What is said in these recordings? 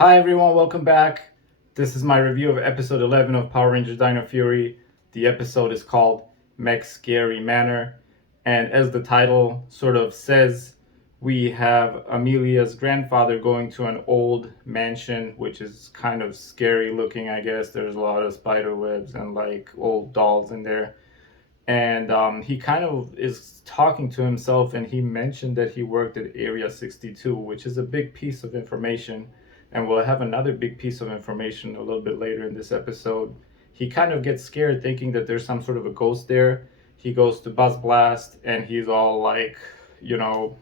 Hi everyone, welcome back. This is my review of episode 11 of Power Rangers Dino Fury. The episode is called McScary Manor, and as the title sort of says, we have Amelia's grandfather going to an old mansion, which is kind of scary looking, I guess. There's a lot of spider webs and like old dolls in there. And he kind of is talking to himself, and he mentioned that he worked at Area 62, which is a big piece of information. And we'll have another big piece of information a little bit later in this episode. He kind of gets scared thinking that there's some sort of a ghost there. He goes to Buzz Blast, and he's all like, you know,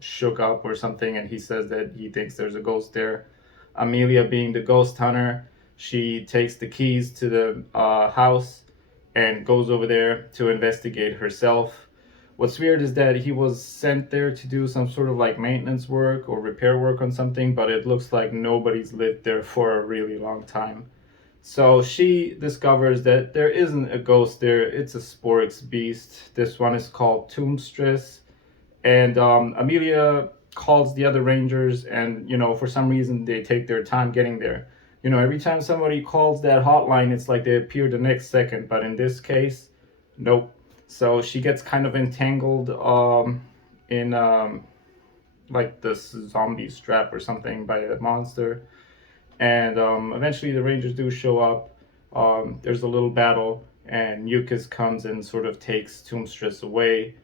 shook up or something, and he says that he thinks there's a ghost there. Amelia, being the ghost hunter, she takes the keys to the house and goes over there to investigate herself. What's weird is that he was sent there to do some sort of like maintenance work or repair work on something, but it looks like nobody's lived there for a really long time. So she discovers that there isn't a ghost there, it's a Sporix beast. This one is called Tombstress. And Amelia calls the other Rangers, and for some reason, they take their time getting there. Every time somebody calls that hotline, it's like they appear the next second, but in this case, nope. So she gets kind of entangled in like this zombie strap or something by a monster, and eventually the Rangers do show up. There's a little battle, and Mucus comes and sort of takes Tombstress away.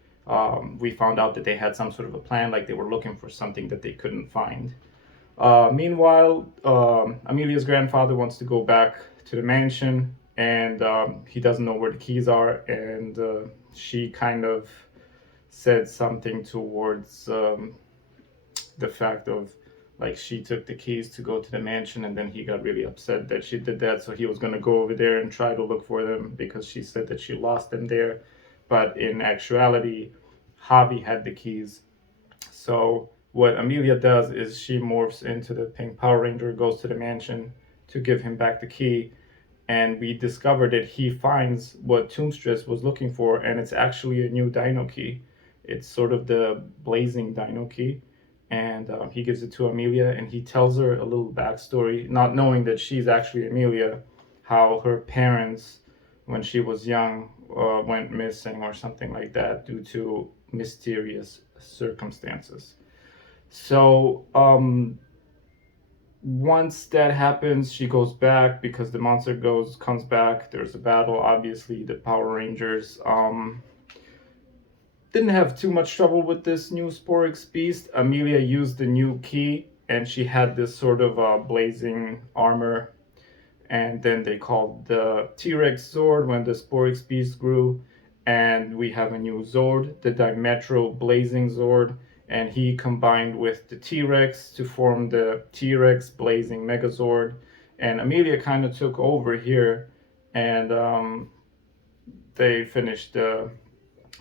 We found out that they had some sort of a plan, like they were looking for something that they couldn't find. Meanwhile, Amelia's grandfather wants to go back to the mansion, and he doesn't know where the keys are, and she kind of said something towards the fact of like she took the keys to go to the mansion, and then he got really upset that she did that, so he was going to go over there and try to look for them because she said that she lost them there. But in actuality, Javi had the keys. So what Amelia does is she morphs into the Pink Power Ranger, goes to the mansion to give him back the key, and we discover that he finds what Tombstress was looking for, and it's actually a new Dino key. It's sort of the blazing Dino key, and he gives it to Amelia, and he tells her a little backstory, not knowing that she's actually Amelia, how her parents, when she was young, went missing or something like that due to mysterious circumstances. So once that happens, she goes back because the monster comes back. There's a battle. Obviously, the Power Rangers didn't have too much trouble with this new Sporix beast. Amelia used the new key, and she had this sort of blazing armor. And then they called the T-Rex Zord when the Sporix beast grew. And we have a new Zord, the Dimetro Blazing Zord. And he combined with the T-Rex to form the T-Rex Blazing Megazord. And Amelia kind of took over here, and they finished the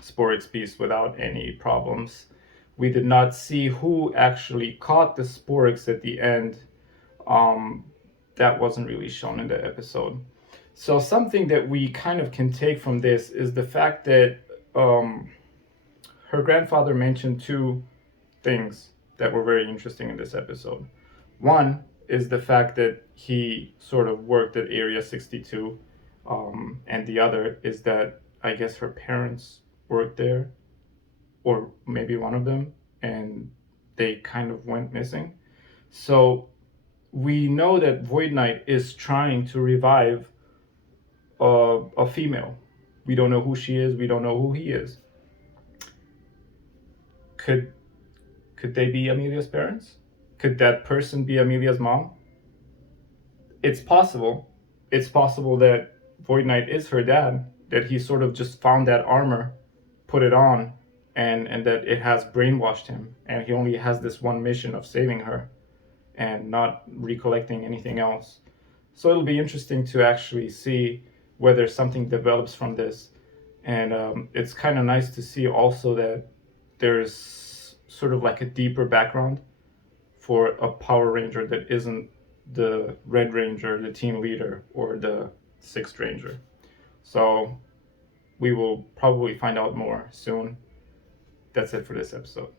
Sporix beast without any problems. We did not see who actually caught the Sporix at the end. Um, that wasn't really shown in the episode. So something that we kind of can take from this is the fact that her grandfather mentioned two things that were very interesting in this episode. One is the fact that he sort of worked at Area 62, and the other is that I guess her parents worked there, or maybe one of them, and they kind of went missing. So we know that Void Knight is trying to revive a female. We don't know who she is. We don't know who he is. Could could they be Amelia's parents? Could that person be Amelia's mom? It's possible. It's possible that Void Knight is her dad. That he sort of just found that armor, put it on, and that it has brainwashed him, and he only has this one mission of saving her and not recollecting anything else. So it'll be interesting to actually see whether something develops from this. And it's kind of nice to see also that there's sort of like a deeper background for a Power Ranger that isn't the Red Ranger, the team leader, or the Sixth Ranger. So we will probably find out more soon. That's it for this episode.